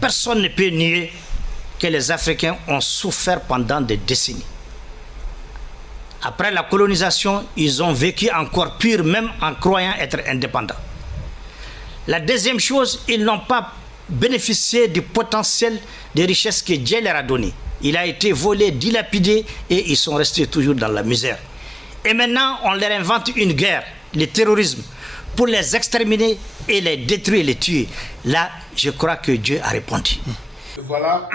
Personne ne peut nier que les Africains ont souffert pendant des décennies. Après la colonisation, ils ont vécu encore pire, même en croyant être indépendants. La deuxième chose, ils n'ont pas bénéficié du potentiel des richesses que Dieu leur a donné. Il a été volé, dilapidé et ils sont restés toujours dans la misère. Et maintenant, on leur invente une guerre, le terrorisme, pour les exterminer et les détruire, les tuer. Là, je crois que Dieu a répondu. Voilà,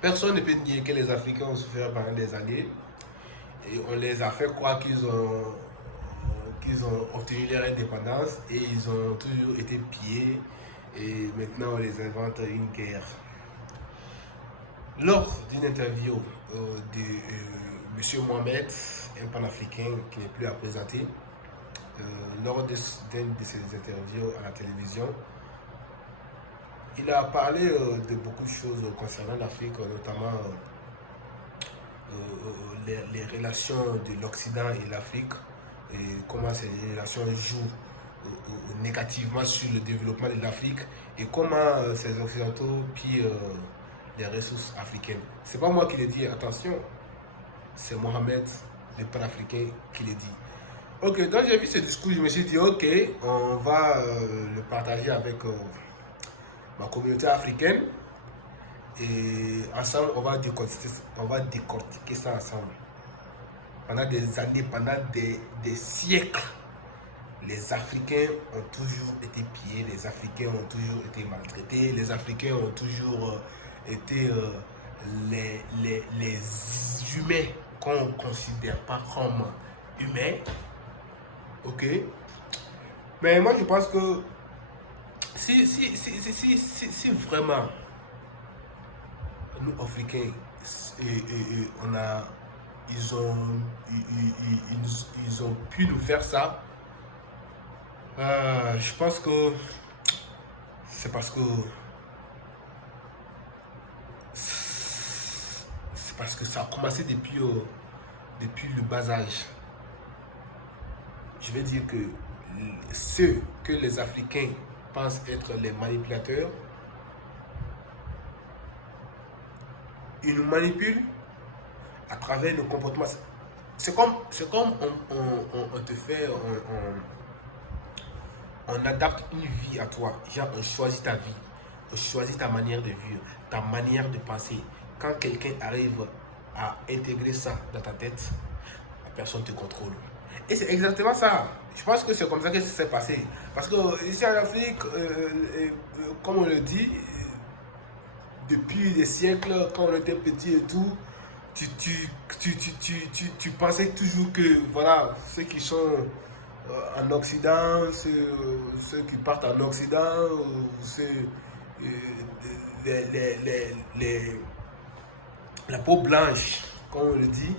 personne ne peut nier que les Africains ont souffert pendant des années et on les a fait croire qu'ils ont obtenu leur indépendance et ils ont toujours été pillés et maintenant on les invente une guerre. Lors d'une interview de M. Mohamed, un panafricain qui n'est plus à présenter, lors d'une de ses interviews à la télévision, il a parlé de beaucoup de choses concernant l'Afrique, notamment les relations de l'Occident et l'Afrique, et comment ces relations jouent négativement sur le développement de l'Afrique et comment ces Occidentaux pillent les ressources africaines. C'est pas moi qui le dis, attention, c'est Mohamed, le panafricain, qui le dit. Ok, donc j'ai vu ce discours, je me suis dit, ok, on va le partager avec ma communauté africaine et ensemble on va décortiquer ça ensemble. Pendant des années, pendant des siècles, les Africains ont toujours été pillés, les Africains ont toujours été maltraités, les Africains ont toujours été les humains qu'on ne considère pas comme humains. Ok? Mais moi je pense que si vraiment nous Africains ils ont pu nous faire ça, je pense que c'est parce que ça a commencé depuis le bas âge. Je vais dire que ceux que les Africains pensent être les manipulateurs, ils nous manipulent à travers nos comportements. C'est comme on te fait, on adapte une vie à toi. Genre, on choisit ta vie, on choisit ta manière de vivre, ta manière de penser. Quand quelqu'un arrive à intégrer ça dans ta tête, la personne te contrôle. Et c'est exactement ça. Je pense que c'est comme ça que ça s'est passé. Parce que ici en Afrique, comme on le dit, depuis des siècles, quand on était petit et tout, tu pensais toujours que voilà, ceux qui sont en Occident, ceux qui partent en Occident, la peau blanche, comme on le dit,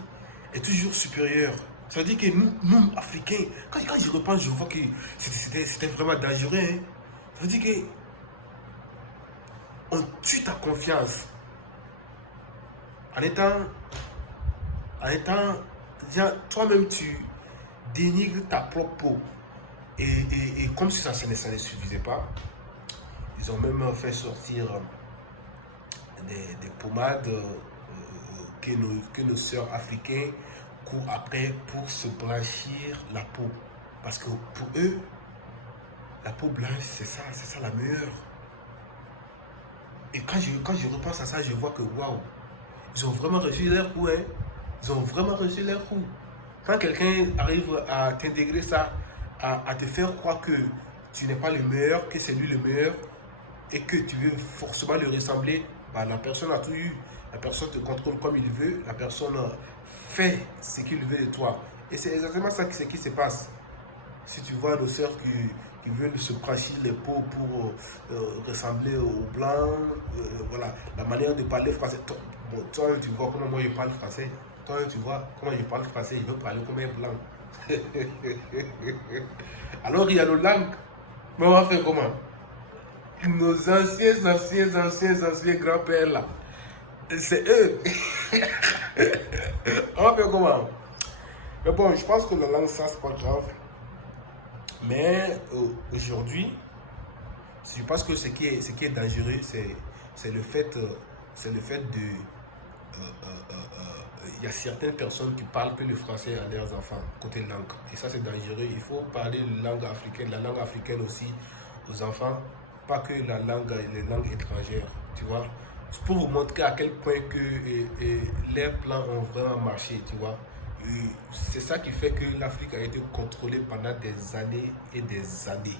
est toujours supérieure. Ça veut dire que nous Africains, quand j'y repense, je vois que c'était vraiment dangereux. Hein. Ça veut dire que on tue ta confiance en étant toi-même tu dénigres ta propre peau et comme si ça ne suffisait pas, ils ont même fait sortir des pommades que nos sœurs africaines courent après pour se blanchir la peau, parce que pour eux la peau blanche c'est ça la meilleure. Et quand je repense à ça, je vois que waouh, ils ont vraiment reçu leur coup, hein. Ils ont vraiment reçu leur coup. Quand quelqu'un arrive à t'intégrer ça, à te faire croire que tu n'es pas le meilleur, que c'est lui le meilleur, et que tu veux forcément le ressembler, bah, la personne a tout eu. La personne te contrôle comme il veut, la personne fait ce qu'il veut de toi. Et c'est exactement ça qui se passe. Si tu vois nos sœurs qui veulent se brancher les peaux pour ressembler aux blancs, voilà, la manière de parler français. Toi, tu vois comment moi je parle français. Toi, tu vois comment je parle français, je veux parler comme un blanc. Alors, il y a nos langues. Mais on va faire comment? Nos anciens grands-pères là, c'est eux. On va faire comment? Mais bon, je pense que la langue, ça, c'est pas grave. Mais aujourd'hui, je pense que ce qui est dangereux, c'est c'est le fait de... Il y a certaines personnes qui parlent que le français à leurs enfants, côté langue. Et ça, c'est dangereux. Il faut parler la langue africaine aussi aux enfants, pas que les langues étrangères, tu vois. C'est pour vous montrer à quel point que les plans ont vraiment marché, tu vois. C'est ça qui fait que l'Afrique a été contrôlée pendant des années et des années.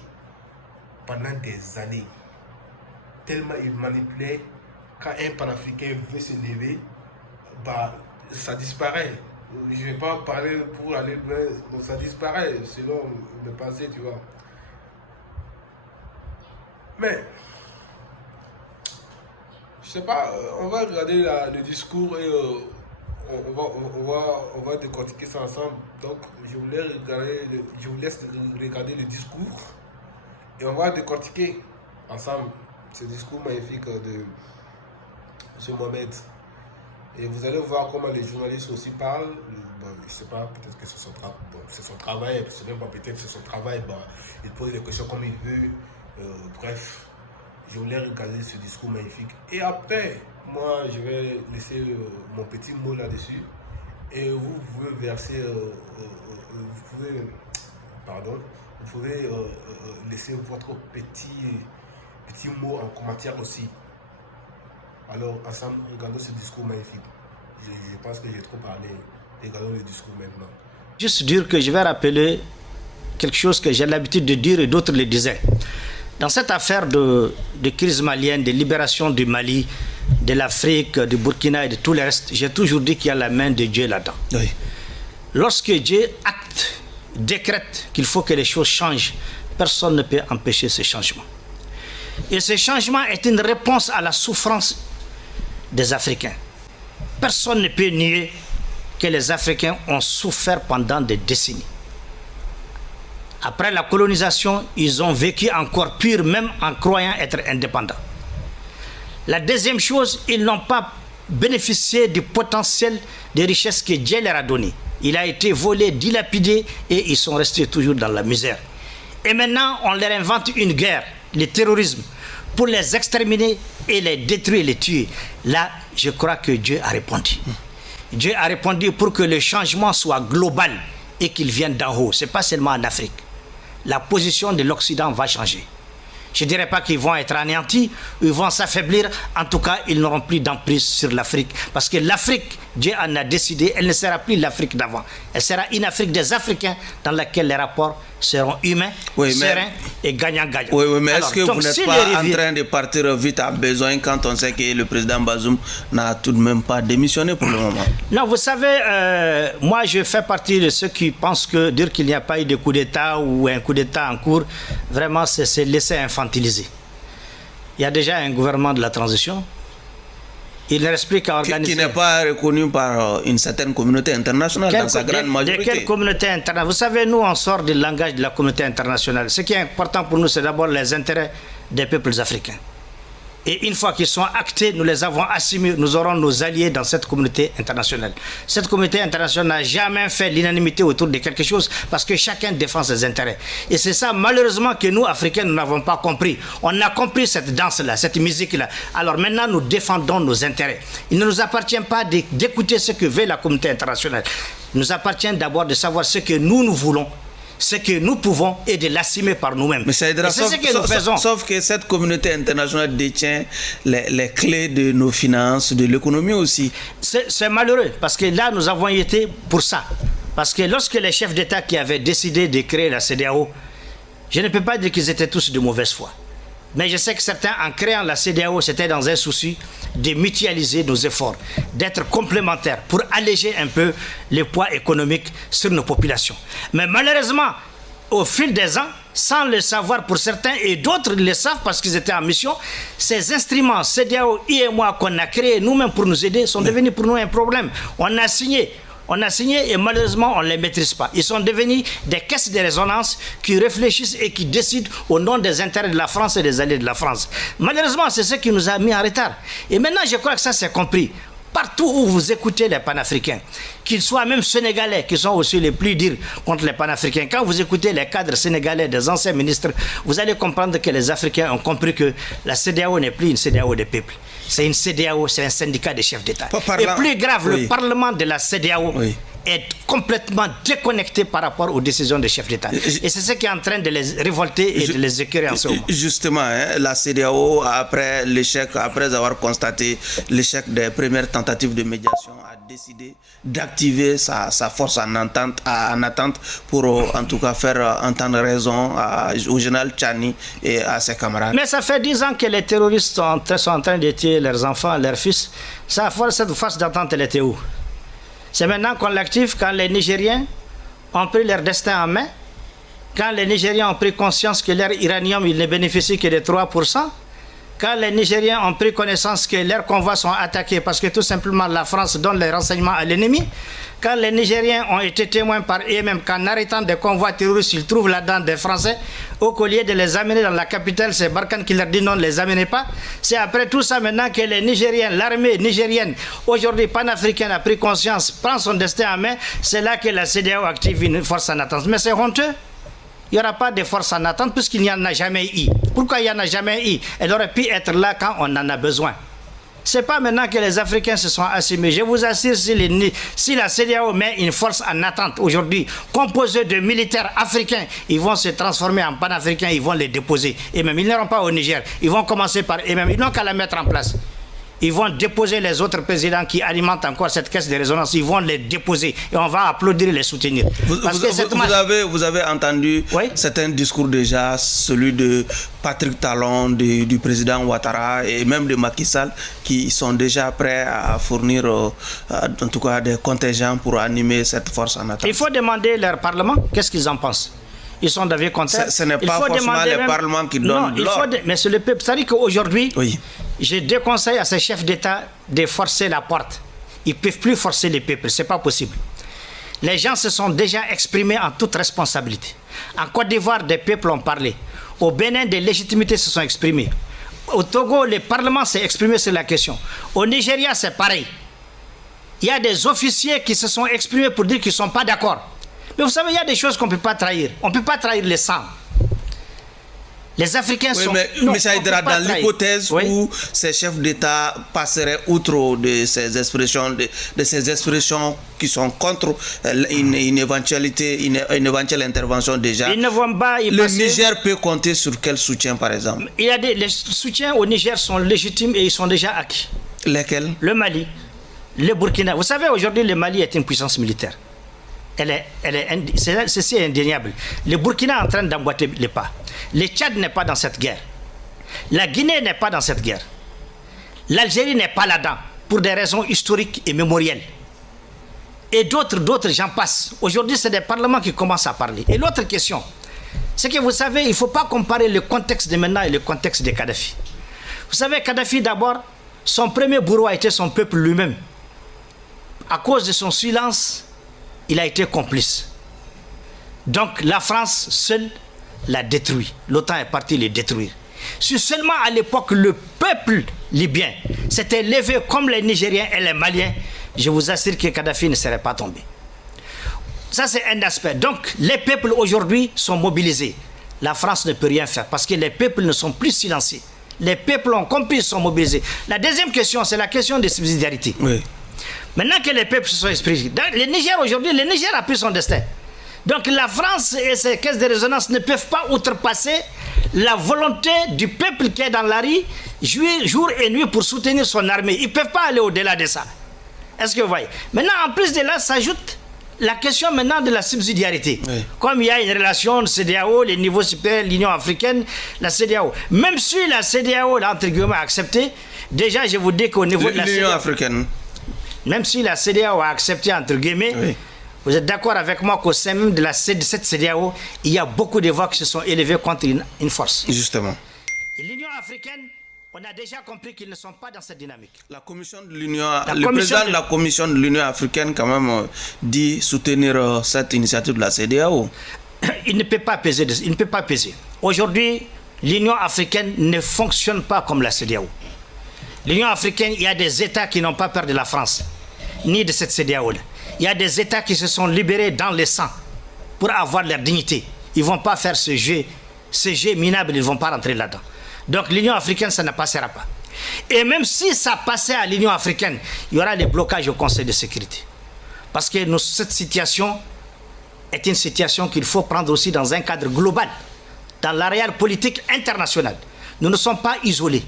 Pendant des années. Tellement ils manipulaient, quand un panafricain veut se lever, bah, ça disparaît. Je ne vais pas parler pour aller loin, ça disparaît selon mes pensées, tu vois. Mais, je sais pas, on va regarder le discours et on va décortiquer ça ensemble. Donc, je vous laisse regarder le discours et on va décortiquer ensemble ce discours magnifique de M. Mohamed. Et vous allez voir comment les journalistes aussi parlent. Bon, je ne sais pas, peut-être que c'est son travail, c'est même pas peut-être c'est son travail. Bon, il pose les questions comme il veut. Bref, je voulais regarder ce discours magnifique. Et après, moi, je vais laisser mon petit mot là-dessus. Et vous pouvez verser, vous pouvez laisser votre petit mot en commentaire aussi. Alors, ensemble, regardons ce discours magnifique. Je pense que j'ai trop parlé. Regardons le discours maintenant. Juste dire que je vais rappeler quelque chose que j'ai l'habitude de dire et d'autres le disaient. Dans cette affaire de crise malienne, de libération du Mali, de l'Afrique, du Burkina et de tout le reste, j'ai toujours dit qu'il y a la main de Dieu là-dedans. Oui. Lorsque Dieu décrète qu'il faut que les choses changent, personne ne peut empêcher ce changement. Et ce changement est une réponse à la souffrance des Africains. Personne ne peut nier que les Africains ont souffert pendant des décennies. Après la colonisation, ils ont vécu encore pire, même en croyant être indépendants. La deuxième chose, ils n'ont pas bénéficié du potentiel de richesse que Dieu leur a donné. Il a été volé, dilapidé et ils sont restés toujours dans la misère. Et maintenant, on leur invente une guerre, le terrorisme, pour les exterminer et les détruire, les tuer. Là, je crois que Dieu a répondu. Dieu a répondu pour que le changement soit global et qu'il vienne d'en haut. Ce n'est pas seulement en Afrique. La position de l'Occident va changer. Je ne dirais pas qu'ils vont être anéantis, ils vont s'affaiblir. En tout cas, ils n'auront plus d'emprise sur l'Afrique. Parce que l'Afrique, Dieu en a décidé, elle ne sera plus l'Afrique d'avant. Elle sera une Afrique des Africains dans laquelle les rapports seront humains, sereins et gagnants-gagnants. Oui, mais est-ce que vous n'êtes pas en train de partir vite à besoin quand on sait que le président Bazoum n'a tout de même pas démissionné pour le moment? Non, vous savez, moi je fais partie de ceux qui pensent que dire qu'il n'y a pas eu de coup d'État ou un coup d'État en cours, vraiment c'est laisser infantiliser. Il y a déjà un gouvernement de la transition. Il ne reste plus qu'à organiser... Qui n'est pas reconnu par une certaine communauté internationale dans sa grande majorité. De quelle communauté internationale? Vous savez, nous, on sort du langage de la communauté internationale. Ce qui est important pour nous, c'est d'abord les intérêts des peuples africains. Et une fois qu'ils sont actés, nous les avons assumés, nous aurons nos alliés dans cette communauté internationale. Cette communauté internationale n'a jamais fait l'unanimité autour de quelque chose parce que chacun défend ses intérêts. Et c'est ça, malheureusement, que nous, Africains, nous n'avons pas compris. On a compris cette danse-là, cette musique-là. Alors maintenant, nous défendons nos intérêts. Il ne nous appartient pas d'écouter ce que veut la communauté internationale. Il nous appartient d'abord de savoir ce que nous voulons, ce que nous pouvons et de l'assumer par nous-mêmes. Mais c'est ce que nous faisons. Sauf que cette communauté internationale détient les clés de nos finances, de l'économie aussi. C'est malheureux parce que là, nous avons été pour ça. Parce que lorsque les chefs d'État qui avaient décidé de créer la CEDEAO, je ne peux pas dire qu'ils étaient tous de mauvaise foi. Mais je sais que certains, en créant la CEDEAO, c'était dans un souci de mutualiser nos efforts, d'être complémentaires pour alléger un peu le poids économique sur nos populations. Mais malheureusement, au fil des ans, sans le savoir pour certains et d'autres le savent parce qu'ils étaient en mission, ces instruments CEDEAO, IMOA qu'on a créés nous-mêmes pour nous aider sont devenus pour nous un problème. On a signé et malheureusement, on ne les maîtrise pas. Ils sont devenus des caisses de résonance qui réfléchissent et qui décident au nom des intérêts de la France et des alliés de la France. Malheureusement, c'est ce qui nous a mis en retard. Et maintenant, je crois que ça, c'est compris. Partout où vous écoutez les panafricains, qu'ils soient même sénégalais, qui sont aussi les plus durs contre les panafricains, quand vous écoutez les cadres sénégalais, des anciens ministres, vous allez comprendre que les Africains ont compris que la CEDEAO n'est plus une CEDEAO des peuples. C'est une CEDEAO, c'est un syndicat des chefs d'État. Et plus grave, le Parlement de la CEDEAO est complètement déconnecté par rapport aux décisions des chefs d'État. Et c'est ce qui est en train de les révolter et de les écœurer en ce moment. Justement, la CEDEAO, après avoir constaté l'échec des premières tentatives de médiation, a décidé d'activer sa force en attente pour en tout cas faire entendre raison au général Tchani et à ses camarades. Mais ça fait 10 ans que les terroristes sont en train de tuer leurs enfants, leurs fils. Cette force d'attente, elle était où? C'est maintenant qu'on l'active quand les Nigériens ont pris leur destin en main, quand les Nigériens ont pris conscience que leur uranium, il ne bénéficie que de 3%, quand les Nigériens ont pris connaissance que leurs convois sont attaqués parce que tout simplement la France donne les renseignements à l'ennemi, quand les Nigériens ont été témoins par eux-mêmes qu'en arrêtant des convois terroristes, ils trouvent là-dedans des Français, au lieu de les amener dans la capitale, c'est Barkhane qui leur dit non, ne les amenez pas. C'est après tout ça maintenant que les Nigériens, l'armée nigérienne, aujourd'hui panafricaine, a pris conscience, prend son destin en main, c'est là que la CEDEAO active une force en attente. Mais c'est honteux. Il n'y aura pas de force en attente puisqu'il n'y en a jamais eu. Pourquoi il n'y en a jamais eu? Elle aurait pu être là quand on en a besoin. Ce n'est pas maintenant que les Africains se sont assumés. Je vous assure, si la CEDEAO met une force en attente aujourd'hui, composée de militaires africains, ils vont se transformer en panafricains, ils vont les déposer. Et même, ils n'iront pas au Niger. Ils vont commencer par eux-mêmes. Ils n'ont qu'à la mettre en place. Ils vont déposer les autres présidents qui alimentent encore cette caisse de résonance. Ils vont les déposer et on va applaudir et les soutenir. Vous avez entendu certains discours déjà, celui de Patrick Talon, du président Ouattara et même de Macky Sall, qui sont déjà prêts à fournir en tout cas des contingents pour animer cette force en attente. Il faut demander leur parlement, qu'est-ce qu'ils en pensent. Ils sont d'avis contraire. Ce n'est pas forcément les parlements qui donnent l'ordre. Mais c'est le peuple. C'est-à-dire qu'aujourd'hui, je déconseille à ces chefs d'État de forcer la porte. Ils ne peuvent plus forcer les peuples. Ce n'est pas possible. Les gens se sont déjà exprimés en toute responsabilité. En Côte d'Ivoire, des peuples ont parlé. Au Bénin, des légitimités se sont exprimées. Au Togo, le Parlement s'est exprimé sur la question. Au Nigeria, c'est pareil. Il y a des officiers qui se sont exprimés pour dire qu'ils ne sont pas d'accord. Mais vous savez, il y a des choses qu'on ne peut pas trahir. On ne peut pas trahir les sangs. Les Africains sont... Mais ça aidera dans l'hypothèse où ces chefs d'État passeraient outre de ces expressions, de ces expressions qui sont contre une éventuelle intervention déjà. Ils ne vont pas y Le passer. Niger peut compter sur quel soutien, par exemple? Les soutiens au Niger sont légitimes et ils sont déjà acquis. Lesquels? Le Mali, le Burkina. Vous savez, aujourd'hui, le Mali est une puissance militaire. C'est indéniable. Le Burkina est en train d'emboîter les pas. Le Tchad n'est pas dans cette guerre. La Guinée n'est pas dans cette guerre. L'Algérie n'est pas là-dedans pour des raisons historiques et mémorielles. Et d'autres j'en passe. Aujourd'hui, c'est des parlements qui commencent à parler. Et l'autre question, c'est que vous savez, il ne faut pas comparer le contexte de maintenant et le contexte de Kadhafi. Vous savez, Kadhafi, d'abord, son premier bourreau a été son peuple lui-même. À cause de son silence, il a été complice. Donc la France seule l'a détruit. L'OTAN est parti le détruire. Si seulement à l'époque le peuple libyen s'était levé comme les Nigériens et les Maliens, je vous assure que Kadhafi ne serait pas tombé. Ça c'est un aspect. Donc les peuples aujourd'hui sont mobilisés. La France ne peut rien faire parce que les peuples ne sont plus silencieux. Les peuples ont compris, ils sont mobilisés. La deuxième question, c'est la question de subsidiarité. Oui. Maintenant que les peuples se sont exprimés, le Niger aujourd'hui, le Niger a pris son destin. Donc la France et ses caisses de résonance ne peuvent pas outrepasser la volonté du peuple qui est dans la rue, jour et nuit pour soutenir son armée. Ils ne peuvent pas aller au-delà de ça. Est-ce que vous voyez? Maintenant, en plus de là, s'ajoute la question maintenant de la subsidiarité. Oui. Comme il y a une relation de CEDEAO, les niveaux supérieurs, l'Union africaine, la CEDEAO. Même si la CEDEAO, là, entre guillemets, a accepté, déjà je vous dis qu'au niveau de la l'Union africaine. Même si la CEDEAO a accepté, entre guillemets, oui. Vous êtes d'accord avec moi qu'au sein même de cette CEDEAO, il y a beaucoup de voix qui se sont élevées contre une force. Justement. Et l'Union africaine, on a déjà compris qu'ils ne sont pas dans cette dynamique. La commission de l'Union, le président de la commission de l'Union africaine quand même dit soutenir cette initiative de la CEDEAO. Il ne peut pas peser. Il ne peut pas peser. Aujourd'hui, l'Union africaine ne fonctionne pas comme la CEDEAO. L'Union africaine, il y a des États qui n'ont pas peur de la France, ni de cette CEDEAO-là. Il y a des États qui se sont libérés dans le sang pour avoir leur dignité. Ils ne vont pas faire ce jeu minable, ils ne vont pas rentrer là-dedans. Donc l'Union africaine, ça ne passera pas. Et même si ça passait à l'Union africaine, il y aura des blocages au Conseil de sécurité. Parce que cette situation est une situation qu'il faut prendre aussi dans un cadre global, dans la réelle politique internationale. Nous ne sommes pas isolés.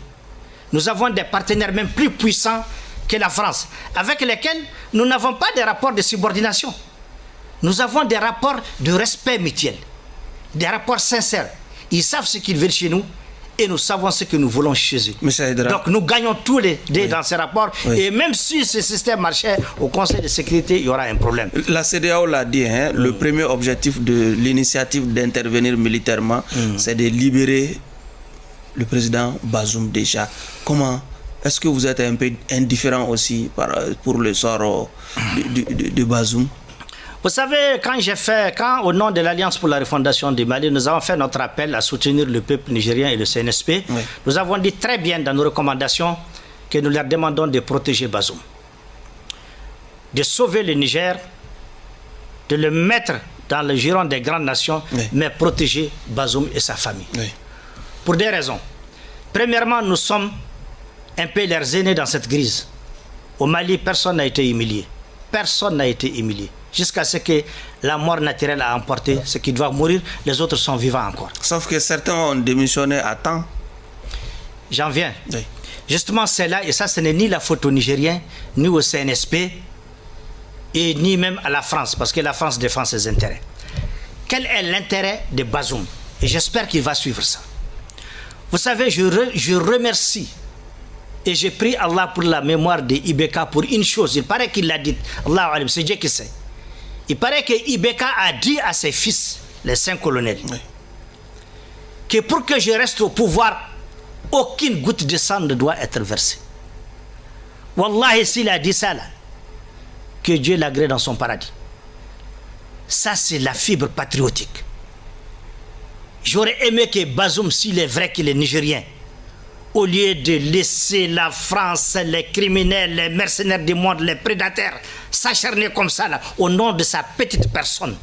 Nous avons des partenaires même plus puissants que la France, avec lesquels nous n'avons pas des rapports de subordination. Nous avons des rapports de respect mutuel, des rapports sincères. Ils savent ce qu'ils veulent chez nous et nous savons ce que nous voulons chez eux. Donc nous gagnons tous les deux dans ces rapports. Et même si ce système marchait au Conseil de sécurité, il y aura un problème. La CEDEAO l'a dit, le premier objectif de l'initiative d'intervenir militairement, c'est de libérer le président Bazoum déjà. Comment est-ce que vous êtes un peu indifférent aussi pour le sort de Bazoum? Vous savez, quand au nom de l'Alliance pour la refondation du Mali, nous avons fait notre appel à soutenir le peuple nigérien et le CNSP, nous avons dit très bien dans nos recommandations que nous leur demandons de protéger Bazoum, de sauver le Niger, de le mettre dans le giron des grandes nations, mais protéger Bazoum et sa famille. Pour des raisons. Premièrement, nous sommes un peu leurs aînés dans cette crise. Au Mali, personne n'a été humilié. Personne n'a été humilié. Jusqu'à ce que la mort naturelle a emporté ceux qui doivent mourir, les autres sont vivants encore. Sauf que certains ont démissionné à temps. J'en viens. Justement, c'est là, et ça, ce n'est ni la faute aux Nigériens, ni au CNSP, et ni même à la France, parce que la France défend ses intérêts. Quel est l'intérêt de Bazoum? Et j'espère qu'il va suivre ça. Vous savez, je remercie et je prie Allah pour la mémoire de Ibeka pour une chose. Il paraît qu'il l'a dit. Allah, c'est Dieu qui sait. Il paraît que Ibeka a dit à ses fils, les 5 colonels, que pour que je reste au pouvoir, aucune goutte de sang ne doit être versée. Wallahi, s'il a dit ça là, que Dieu l'agrée dans son paradis. Ça, c'est la fibre patriotique. J'aurais aimé que Bazoum, s'il est vrai qu'il est nigérien, au lieu de laisser la France, les criminels, les mercenaires du monde, les prédateurs s'acharner comme ça là, au nom de sa petite personne,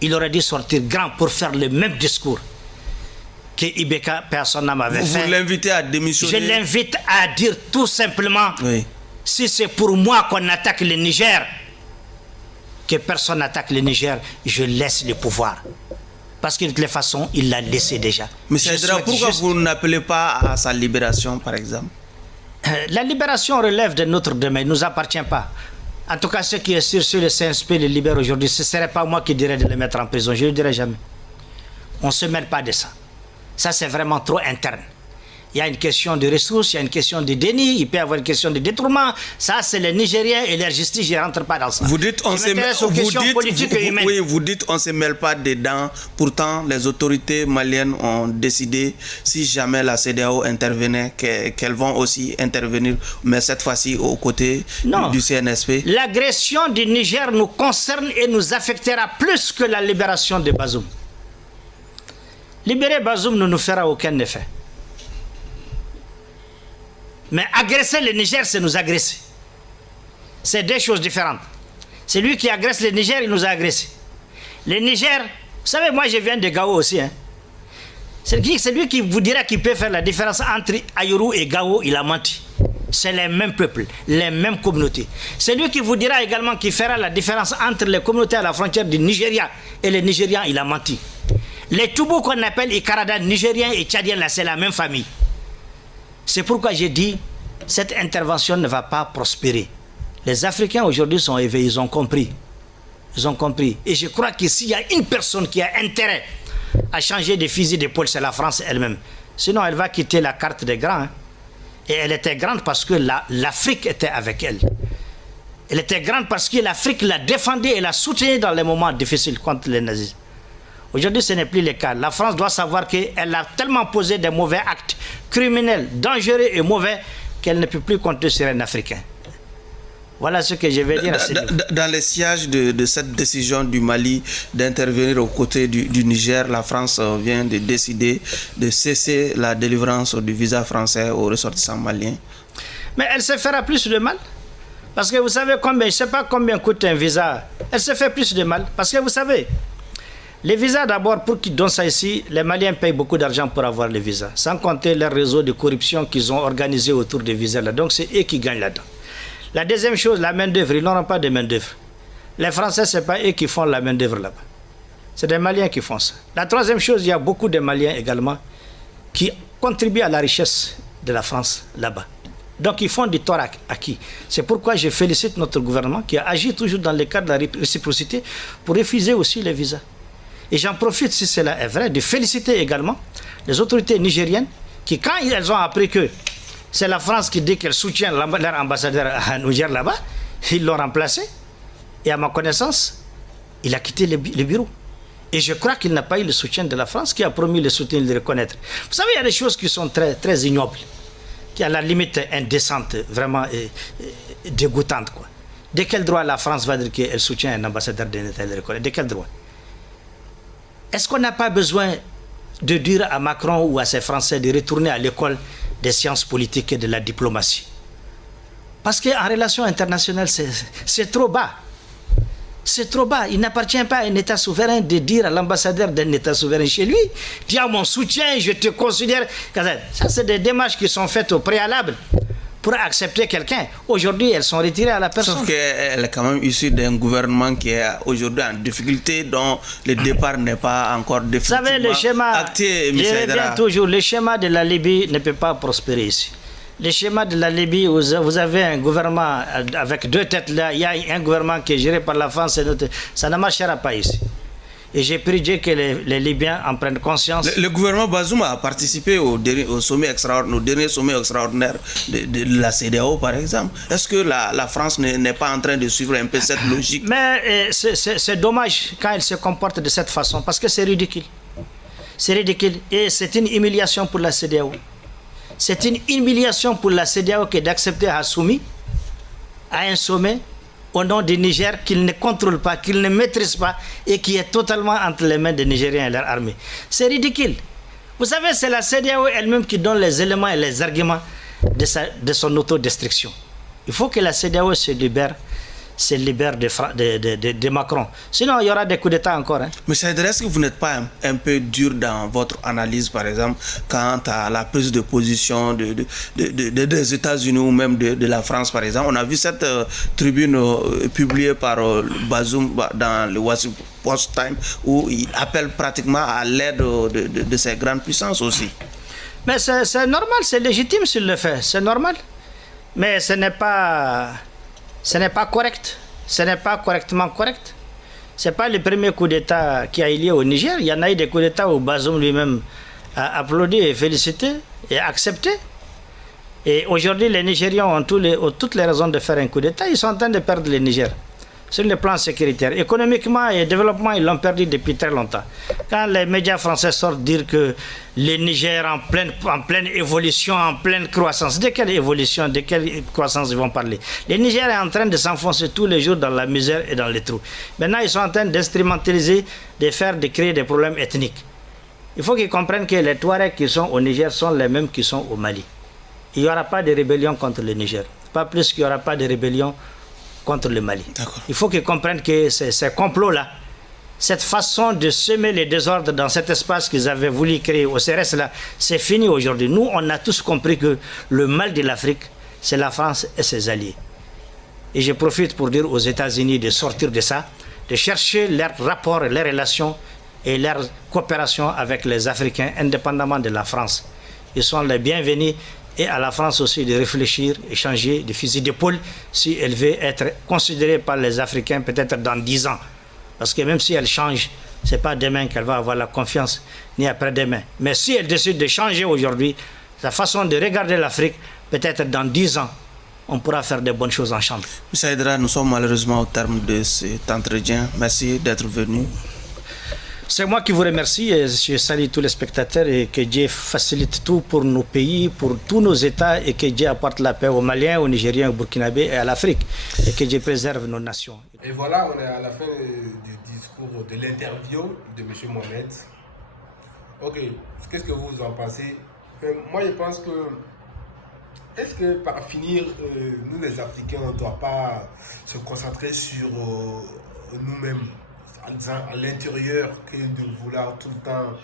il aurait dû sortir grand pour faire le même discours que Ibeka, personne m'avait fait. Vous l'invitez à démissionner? Je l'invite à dire tout simplement, si c'est pour moi qu'on attaque le Niger, que personne n'attaque le Niger, je laisse le pouvoir. Parce que de toute façon, il l'a laissé déjà. Mais pourquoi vous n'appelez pas à sa libération, par exemple? La libération relève de notre domaine, ne nous appartient pas. En tout cas, ce qui est sûr, si le CNSP le libère aujourd'hui, ce ne serait pas moi qui dirais de le mettre en prison. Je ne le dirai jamais. On ne se mêle pas de ça. Ça, c'est vraiment trop interne. Il y a une question de ressources, il y a une question de déni, il peut y avoir une question de détournement. Ça, c'est les Nigériens et leur justice, je ne rentre pas dans ça. Vous dites on se mêle pas dedans. Pourtant, les autorités maliennes ont décidé, si jamais la CEDEAO intervenait, qu'elles vont aussi intervenir, mais cette fois-ci aux côtés du CNSP. L'agression du Niger nous concerne et nous affectera plus que la libération de Bazoum. Libérer Bazoum ne nous fera aucun effet. Mais agresser le Niger, c'est nous agresser. C'est deux choses différentes. C'est lui qui agresse le Niger, il nous a agressés. Le Niger, vous savez, moi je viens de Gao aussi. C'est lui qui vous dira qu'il peut faire la différence entre Ayoru et Gao, il a menti. C'est les mêmes peuples, les mêmes communautés. C'est lui qui vous dira également qu'il fera la différence entre les communautés à la frontière du Nigeria et les Nigérians, il a menti. Les Toubou qu'on appelle Ikarada, Nigériens et Tchadiens, là, c'est la même famille. C'est pourquoi j'ai dit, cette intervention ne va pas prospérer. Les Africains aujourd'hui sont éveillés, ils ont compris. Ils ont compris. Et je crois que s'il y a une personne qui a intérêt à changer de fusil d'épaule, c'est la France elle-même. Sinon, elle va quitter la carte des grands. Et elle était grande parce que l'Afrique était avec elle. Elle était grande parce que l'Afrique l'a défendue et l'a soutenue dans les moments difficiles contre les nazis. Aujourd'hui, ce n'est plus le cas. La France doit savoir qu'elle a tellement posé des mauvais actes criminels, dangereux et mauvais qu'elle ne peut plus compter sur un Africain. Voilà ce que je vais dire à ce niveau. Dans les sièges de cette décision du Mali d'intervenir aux côtés du Niger, la France vient de décider de cesser la délivrance du visa français aux ressortissants maliens. Mais elle se fera plus de mal. Parce que vous savez combien, je ne sais pas combien coûte un visa. Elle se fait plus de mal. Parce que vous savez, les visas d'abord, pour qu'ils donnent ça ici, les Maliens payent beaucoup d'argent pour avoir les visas. Sans compter leur réseau de corruption qu'ils ont organisé autour des visas là. Donc c'est eux qui gagnent là-dedans. La deuxième chose, la main-d'œuvre, ils n'auront pas de main-d'œuvre. Les Français, ce n'est pas eux qui font la main-d'œuvre là-bas. C'est des Maliens qui font ça. La troisième chose, il y a beaucoup de Maliens également qui contribuent à la richesse de la France là-bas. Donc ils font du tort à qui? C'est pourquoi je félicite notre gouvernement qui a agi toujours dans le cadre de la réciprocité pour refuser aussi les visas. Et j'en profite, si cela est vrai, de féliciter également les autorités nigériennes qui, quand elles ont appris que c'est la France qui dit qu'elle soutient leur ambassadeur à Niger là-bas, ils l'ont remplacé. Et à ma connaissance, il a quitté le bureau. Et je crois qu'il n'a pas eu le soutien de la France qui a promis le soutien de le reconnaître. Vous savez, il y a des choses qui sont très, très ignobles, qui à la limite indécentes, vraiment dégoûtantes, quoi. De quel droit la France va dire qu'elle soutient un ambassadeur d'un État et le reconnaître? De quel droit? Est-ce qu'on n'a pas besoin de dire à Macron ou à ces Français de retourner à l'école des sciences politiques et de la diplomatie? Parce qu'en relation internationale, c'est trop bas. C'est trop bas. Il n'appartient pas à un État souverain de dire à l'ambassadeur d'un État souverain chez lui, tu as mon soutien, je te considère... Ça, c'est des démarches qui sont faites au préalable pour accepter quelqu'un. Aujourd'hui, elles sont retirées à la personne. Sauf qu'elle est quand même issue d'un gouvernement qui est aujourd'hui en difficulté, dont le départ n'est pas encore définitivement acté. Vous savez, le schéma, je reviens toujours, le schéma de la Libye ne peut pas prospérer ici. Le schéma de la Libye, vous avez un gouvernement avec deux têtes là, il y a un gouvernement qui est géré par la France, et ça ne marchera pas ici. Et j'ai prié Dieu que les Libyens en prennent conscience. Le gouvernement Bazoum a participé au dernier sommet extraordinaire de la CEDEAO, par exemple. Est-ce que la France n'est pas en train de suivre un peu cette logique? Mais c'est dommage quand elle se comporte de cette façon, parce que c'est ridicule. C'est ridicule et c'est une humiliation pour la CEDEAO. C'est une humiliation pour la CEDEAO que d'accepter Hassoumi à un sommet au nom du Niger qu'il ne contrôle pas, qu'il ne maîtrise pas et qui est totalement entre les mains des Nigériens et leur armée. C'est ridicule. Vous savez, c'est la CEDEAO elle-même qui donne les éléments et les arguments de son autodestruction. Il faut que la CEDEAO se libère de Macron. Sinon, il y aura des coups d'État encore. Mais est-ce que vous n'êtes pas un peu dur dans votre analyse, par exemple, quant à la prise de position des États-Unis ou même de la France, par exemple? On a vu cette tribune publiée par Bazoum dans le Washington Post Time où il appelle pratiquement à l'aide de ces grandes puissances aussi. Mais c'est normal, c'est légitime s'il le fait, c'est normal. Mais ce n'est pas correct. Ce n'est pas correctement correct. Ce n'est pas le premier coup d'État qui a eu lieu au Niger. Il y en a eu des coups d'État où Bazoum lui-même a applaudi et félicité et accepté. Et aujourd'hui, les Nigériens ont toutes les raisons de faire un coup d'État. Ils sont en train de perdre le Niger. Sur le plan sécuritaire. Économiquement et développement, ils l'ont perdu depuis très longtemps. Quand les médias français sortent dire que le Niger en pleine évolution, en pleine croissance, de quelle évolution, de quelle croissance ils vont parler? Le Niger est en train de s'enfoncer tous les jours dans la misère et dans les trous. Maintenant, ils sont en train d'instrumentaliser, de créer des problèmes ethniques. Il faut qu'ils comprennent que les Touaregs qui sont au Niger sont les mêmes qui sont au Mali. Il n'y aura pas de rébellion contre le Niger. Pas plus qu'il n'y aura pas de rébellion contre le Mali. Il faut qu'ils comprennent que ces complots-là, cette façon de semer les désordres dans cet espace qu'ils avaient voulu créer au CRS-là, c'est fini aujourd'hui. Nous, on a tous compris que le mal de l'Afrique, c'est la France et ses alliés. Et je profite pour dire aux États-Unis de sortir de ça, de chercher leurs rapports, leurs relations et leur coopération avec les Africains, indépendamment de la France. Ils sont les bienvenus. Et à la France aussi de réfléchir, échanger de fusil d'épaule si elle veut être considérée par les Africains peut-être dans 10 ans. Parce que même si elle change, ce n'est pas demain qu'elle va avoir la confiance, ni après-demain. Mais si elle décide de changer aujourd'hui, sa façon de regarder l'Afrique, peut-être dans 10 ans, on pourra faire de bonnes choses ensemble. M. Aïdara, nous sommes malheureusement au terme de cet entretien. Merci d'être venu. C'est moi qui vous remercie et je salue tous les spectateurs et que Dieu facilite tout pour nos pays, pour tous nos États et que Dieu apporte la paix aux Maliens, aux Nigériens, aux Burkinabés et à l'Afrique et que Dieu préserve nos nations. Et voilà, on est à la fin du discours, de l'interview de M. Mohamed. Ok, qu'est-ce que vous en pensez? Moi, je pense que, est-ce que par finir, nous les Africains, on ne doit pas se concentrer sur nous-mêmes, à l'intérieur, que de vouloir tout le temps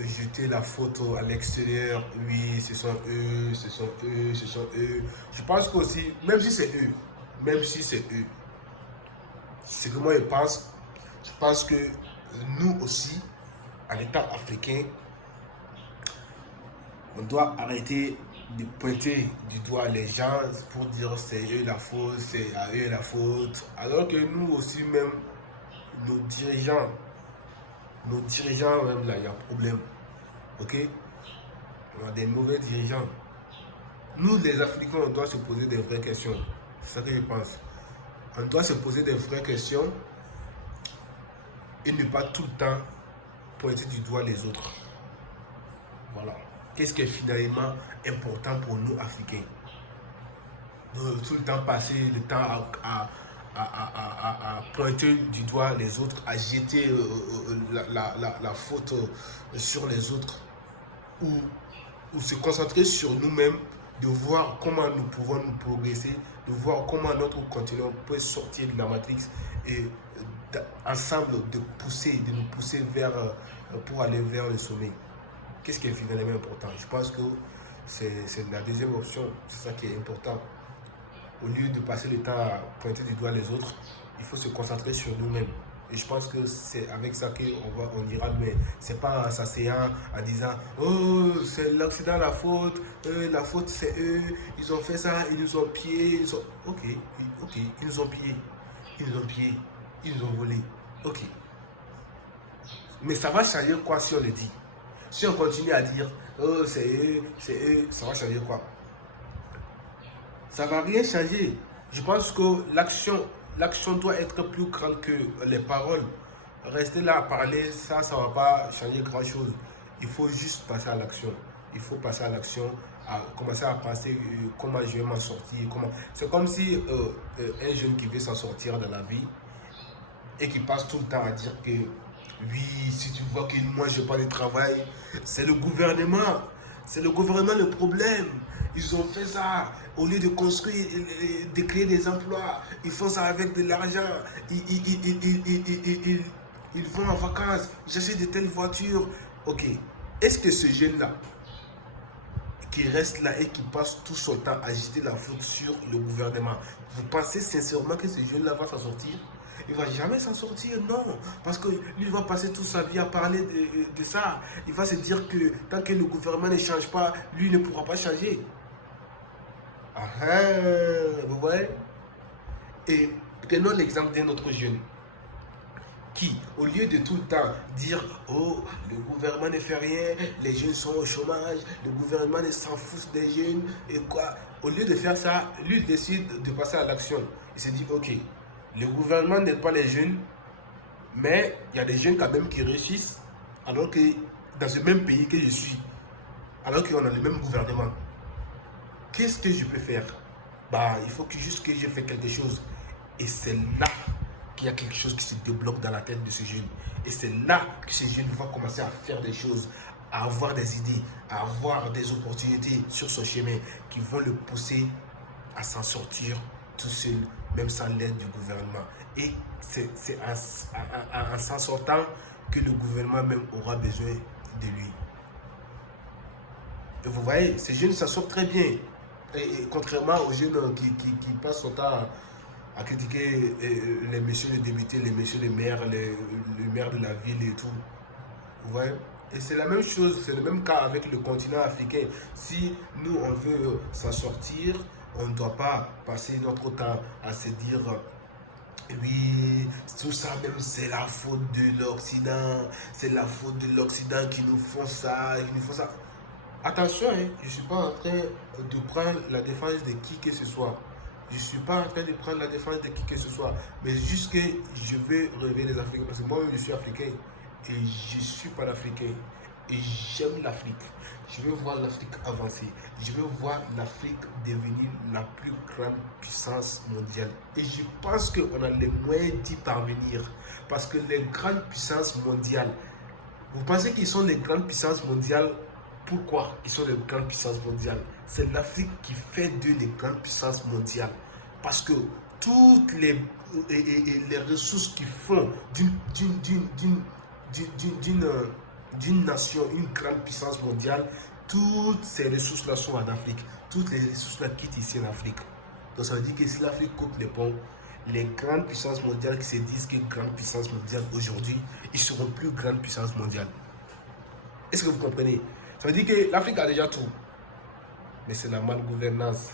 jeter la faute à l'extérieur? Oui, ce sont eux, ce sont eux, ce sont eux. Je pense qu'aussi, même si c'est eux, c'est que moi je pense que nous aussi, en étant africains, on doit arrêter de pointer du doigt les gens pour dire c'est eux la faute, c'est à eux la faute. Alors que nous aussi même, nos dirigeants même là, il y a un problème. Ok? On a des mauvais dirigeants. Nous les Africains, on doit se poser des vraies questions. C'est ça que je pense. On doit se poser des vraies questions et ne pas tout le temps pointer du doigt les autres. Voilà. Qu'est-ce qui est finalement important pour nous, Africains? Tout le temps passer le temps à pointer du doigt les autres, à jeter la faute sur les autres, ou se concentrer sur nous-mêmes, de voir comment nous pouvons nous progresser, de voir comment notre continent peut sortir de la matrix et ensemble de nous pousser pour aller vers le sommet. Qu'est-ce qui est finalement important? Je pense que c'est la deuxième option, c'est ça qui est important. Au lieu de passer le temps à pointer du doigt les autres, il faut se concentrer sur nous-mêmes. Et je pense que c'est avec ça qu'on ira loin. C'est pas en s'asseyant, en disant « Oh, c'est l'Occident la faute c'est eux, ils ont fait ça, ils nous ont pillés. » Ok, ils nous ont pillés, ils nous ont volé. Ok. Mais ça va changer quoi si on le dit? Si on continue à dire « Oh, c'est eux », ça va changer quoi? Ça va rien changer. Je pense que l'action doit être plus grande que les paroles. Rester là à parler, ça ne va pas changer grand-chose. Il faut juste passer à l'action. Il faut passer à l'action, à commencer à penser comment je vais m'en sortir. C'est comme si un jeune qui veut s'en sortir dans la vie et qui passe tout le temps à dire que oui, si tu vois que moi je n'ai pas de travail, c'est le gouvernement. C'est le gouvernement le problème. Ils ont fait ça. Au lieu de construire, de créer des emplois, ils font ça avec de l'argent. Ils vont en vacances, ils achètent de telles voitures. Ok. Est-ce que ce jeune-là, qui reste là et qui passe tout son temps à jeter la faute sur le gouvernement, vous pensez sincèrement que ce jeune-là va s'en sortir? Il ne va jamais s'en sortir, non. Parce que lui va passer toute sa vie à parler de ça. Il va se dire que tant que le gouvernement ne change pas, lui ne pourra pas changer. Vous voyez? Et prenons l'exemple d'un autre jeune qui, au lieu de tout le temps dire « Oh, le gouvernement ne fait rien, les jeunes sont au chômage, le gouvernement ne s'en fout des jeunes, et quoi ?» Au lieu de faire ça, lui décide de passer à l'action. Il se dit « Ok, le gouvernement n'aide pas les jeunes, mais il y a des jeunes quand même qui réussissent, alors que dans ce même pays que je suis, alors qu'on a le même gouvernement. Qu'est-ce que je peux faire? Il faut juste que je fasse quelque chose. » Et c'est là qu'il y a quelque chose qui se débloque dans la tête de ce jeune. Et c'est là que ce jeune va commencer à faire des choses, à avoir des idées, à avoir des opportunités sur son chemin qui vont le pousser à s'en sortir tout seul, même sans l'aide du gouvernement. Et c'est en s'en sortant que le gouvernement même aura besoin de lui. Et vous voyez, ces jeunes s'en sortent très bien. Et contrairement aux jeunes qui passent son temps à critiquer les messieurs les députés, les messieurs les maires, le maire de la ville et tout. Vous voyez? Et c'est la même chose, c'est le même cas avec le continent africain. Si nous, on veut s'en sortir, on ne doit pas passer notre temps à se dire oui, tout ça même c'est la faute de l'Occident, c'est la faute de l'Occident qui nous font ça, Attention, je ne suis pas en train de prendre la défense de qui que ce soit. Je ne suis pas en train de prendre la défense de qui que ce soit. Mais juste que je veux relever les Africains. Parce que moi, je suis africain. et je suis panafricain et j'aime l'Afrique. Je veux voir l'Afrique avancer. Je veux voir l'Afrique devenir la plus grande puissance mondiale. Et je pense qu'on a les moyens d'y parvenir. Parce que les grandes puissances mondiales, vous pensez qu'ils sont les grandes puissances mondiales? Pourquoi ils sont les grandes puissances mondiales? C'est l'Afrique qui fait d'eux les grandes puissances mondiales. Parce que toutes les ressources qui font d'une nation une grande puissance mondiale, toutes ces ressources-là sont en Afrique. Toutes les ressources-là quittent ici en Afrique. Donc ça veut dire que si l'Afrique coupe les ponts, les grandes puissances mondiales qui se disent que grandes puissances mondiales aujourd'hui, ils seront plus grandes puissances mondiales. Est-ce que vous comprenez? Ça veut dire que l'Afrique a déjà tout. Mais c'est la malgouvernance.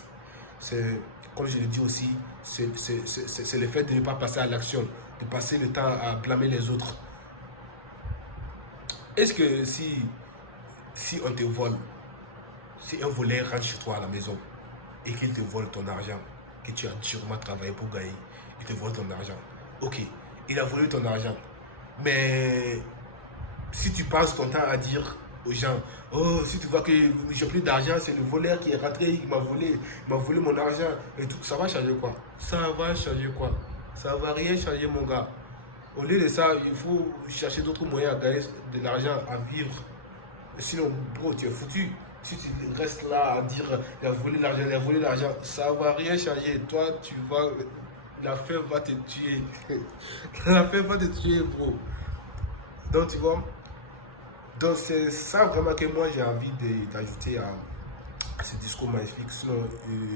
C'est, comme je le dis aussi, c'est le fait de ne pas passer à l'action, de passer le temps à blâmer les autres. Est-ce que si on te vole, si un voleur rentre chez toi à la maison et qu'il te vole ton argent, que tu as durement travaillé pour gagner, il te vole ton argent. Ok, il a volé ton argent. Mais si tu passes ton temps à dire aux gens, oh, si tu vois que j'ai plus d'argent, c'est le voleur qui est rentré, il m'a volé mon argent et tout, ça va changer quoi? Ça va changer quoi? Ça va rien changer, mon gars. Au lieu de ça, il faut chercher d'autres moyens à gagner de l'argent, à vivre. Sinon, bro, tu es foutu. Si tu restes là à dire il a volé l'argent, ça va rien changer. Toi, tu vas. La faim va te tuer. La faim va te tuer, bro. Donc, tu vois. Donc, c'est ça vraiment que moi j'ai envie d'ajouter à ce discours magnifique. Sinon,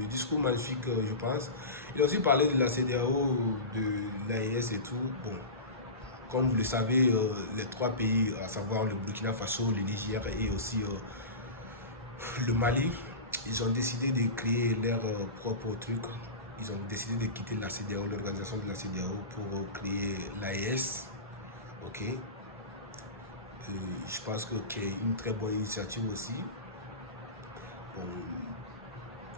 discours magnifique, je pense. Il a aussi parlé de la CEDEAO, de l'AES et tout. Bon. Comme vous le savez, les trois pays, à savoir le Burkina Faso, le Niger et aussi le Mali, ils ont décidé de créer leur propre truc. Ils ont décidé de quitter la CEDEAO, l'organisation de la CEDEAO, pour créer l'AES. Ok. Je pense que c'est une très bonne initiative aussi. Bon,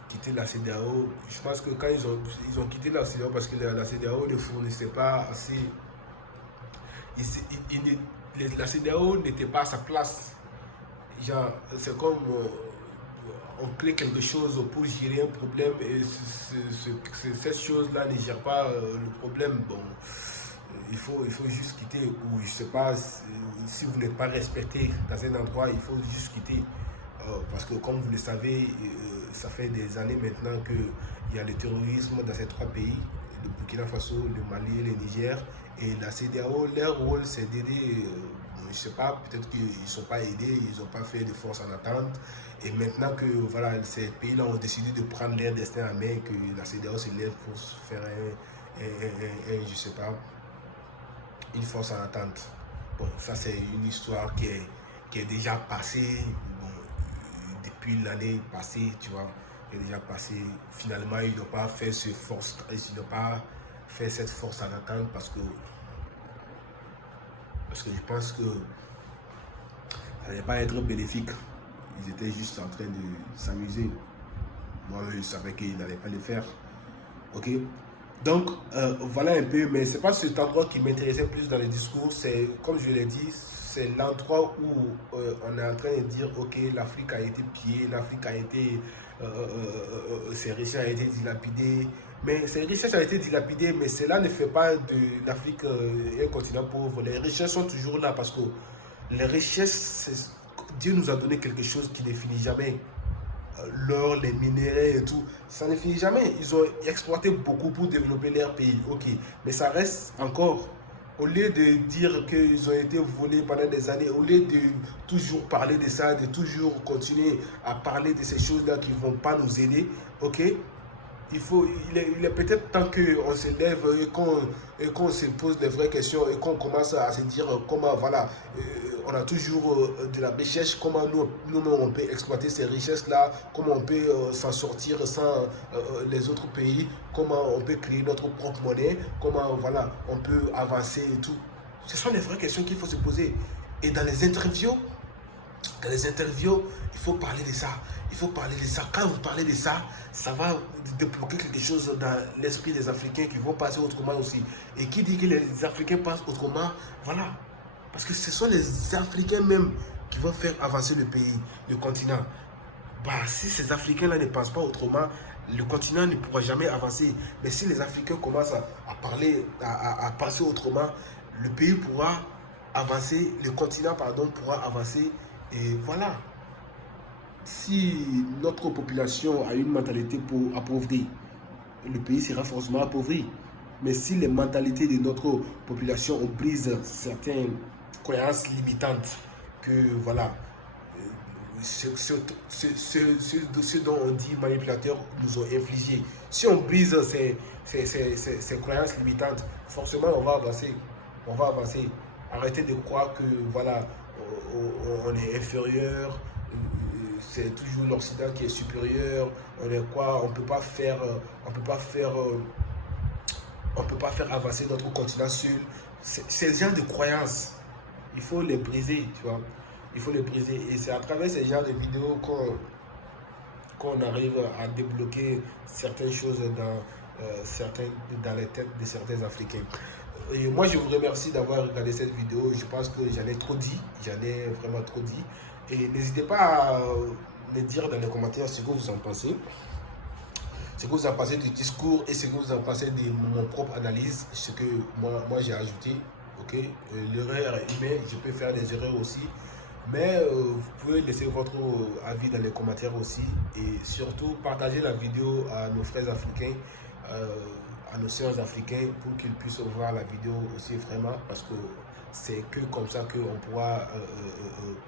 quitter la CEDEAO, je pense que quand ils ont quitté la CEDEAO, parce que la CEDEAO ne fournissait pas assez. La CEDEAO n'était pas à sa place. C'est comme on crée quelque chose pour gérer un problème et cette chose-là ne gère pas le problème. Bon, il faut juste quitter, ou je sais pas, si vous n'êtes pas respecté dans un endroit, il faut juste quitter. Parce que comme vous le savez, ça fait des années maintenant qu'il y a le terrorisme dans ces trois pays, le Burkina Faso, le Mali et le Niger. Et la CEDEAO, leur rôle, c'est d'aider, je ne sais pas, peut-être qu'ils ne sont pas aidés, ils n'ont pas fait de force en attente. Et maintenant que voilà, ces pays-là ont décidé de prendre leur destin en main, que la CEDEAO se lève pour faire je sais pas, une force en attente. Bon, ça c'est une histoire qui est déjà passée, bon, depuis l'année passée, tu vois, qui est déjà passée. Finalement, ils n'ont pas fait cette force en attente parce que je pense que ça n'allait pas être bénéfique. Ils étaient juste en train de s'amuser. Moi, je savais qu'ils n'allaient pas le faire. Ok. Donc, voilà un peu, mais c'est pas cet endroit qui m'intéressait plus dans le discours. C'est, comme je l'ai dit, c'est l'endroit où on est en train de dire, ok, l'Afrique a été pillée, l'Afrique a été, ses richesses ont été dilapidées. Mais ces richesses ont été dilapidées, mais cela ne fait pas de l'Afrique un continent pauvre. Les richesses sont toujours là parce que les richesses, Dieu nous a donné quelque chose qui ne finit jamais. L'or, les minéraux et tout, ça ne finit jamais. Ils ont exploité beaucoup pour développer leur pays, ok. Mais ça reste encore, au lieu de dire qu'ils ont été volés pendant des années, au lieu de toujours parler de ça, de toujours continuer à parler de ces choses-là qui ne vont pas nous aider, ok. Il est peut-être temps qu'on se lève et qu'on se pose des vraies questions et qu'on commence à se dire comment, voilà, on a toujours de la richesse, comment nous on peut exploiter ces richesses-là, comment on peut s'en sortir sans les autres pays, comment on peut créer notre propre monnaie, comment, voilà, on peut avancer et tout. Ce sont les vraies questions qu'il faut se poser. Et dans les interviews, il faut parler de ça. Il faut parler de ça. Quand vous parlez de ça, ça va débloquer quelque chose dans l'esprit des Africains qui vont passer autrement aussi. Et qui dit que les Africains passent autrement, voilà. Parce que ce sont les Africains même qui vont faire avancer le pays, le continent. Bah, si ces Africains-là ne pensent pas autrement, le continent ne pourra jamais avancer. Mais si les Africains commencent à parler, à penser autrement, le pays pourra avancer, le continent, pardon, pourra avancer. Et voilà. Si notre population a une mentalité pour appauvrir, le pays sera forcément appauvri. Mais si les mentalités de notre population brisent certaines croyances limitantes, que voilà, ce dont on dit manipulateurs nous ont infligé, si on brise ces croyances limitantes, forcément on va avancer. On va avancer. Arrêtez de croire que voilà, on est inférieur. C'est toujours l'Occident qui est supérieur. On est quoi? On peut pas faire avancer notre continent seul. Ces genres de croyances, il faut les briser, tu vois. Il faut les briser. Et c'est à travers ces genres de vidéos qu'on arrive à débloquer certaines choses dans les têtes de certains Africains. Et moi, je vous remercie d'avoir regardé cette vidéo. Je pense que j'en ai trop dit. J'en ai vraiment trop dit. Et n'hésitez pas à me dire dans les commentaires ce que vous en pensez. Ce que vous en pensez du discours et ce que vous en pensez de mon propre analyse. Ce que moi j'ai ajouté. Ok, l'erreur est humaine. Je peux faire des erreurs aussi. Mais vous pouvez laisser votre avis dans les commentaires aussi. Et surtout, partagez la vidéo à nos frères africains. À nos sœurs africains pour qu'ils puissent voir la vidéo aussi vraiment, parce que c'est que comme ça qu'on pourra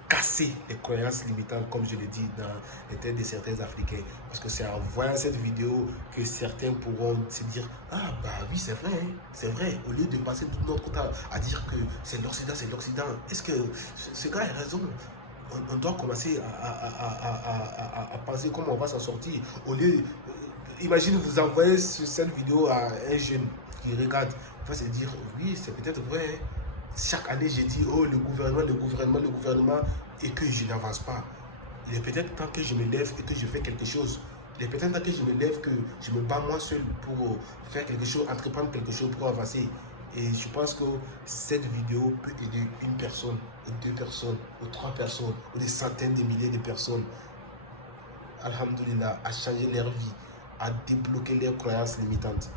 casser les croyances limitantes, comme je l'ai dit, dans les têtes de certains Africains. Parce que c'est en voyant cette vidéo que certains pourront se dire « Ah bah oui, c'est vrai, hein, c'est vrai ». Au lieu de passer tout notre temps à dire que c'est l'Occident, est-ce que ce gars a raison? On doit commencer à penser comment on va s'en sortir. Au lieu... Imagine vous envoyez cette vidéo à un jeune qui regarde, il va se dire oui, c'est peut-être vrai. Chaque année, je dis oh, le gouvernement, et que je n'avance pas. Il est peut-être temps que je me lève et que je fais quelque chose. Il est peut-être temps que je me lève, que je me bats moi seul pour faire quelque chose, entreprendre quelque chose pour avancer. Et je pense que cette vidéo peut aider une personne, ou deux personnes, ou trois personnes, ou des centaines de milliers de personnes, alhamdoulilah, à changer leur vie, à débloquer leurs croyances limitantes.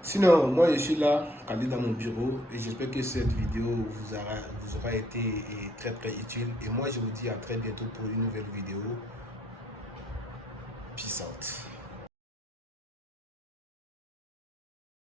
Sinon, moi je suis là, calé dans mon bureau, et j'espère que cette vidéo vous aura été très très utile. Et moi je vous dis à très bientôt pour une nouvelle vidéo. Peace out.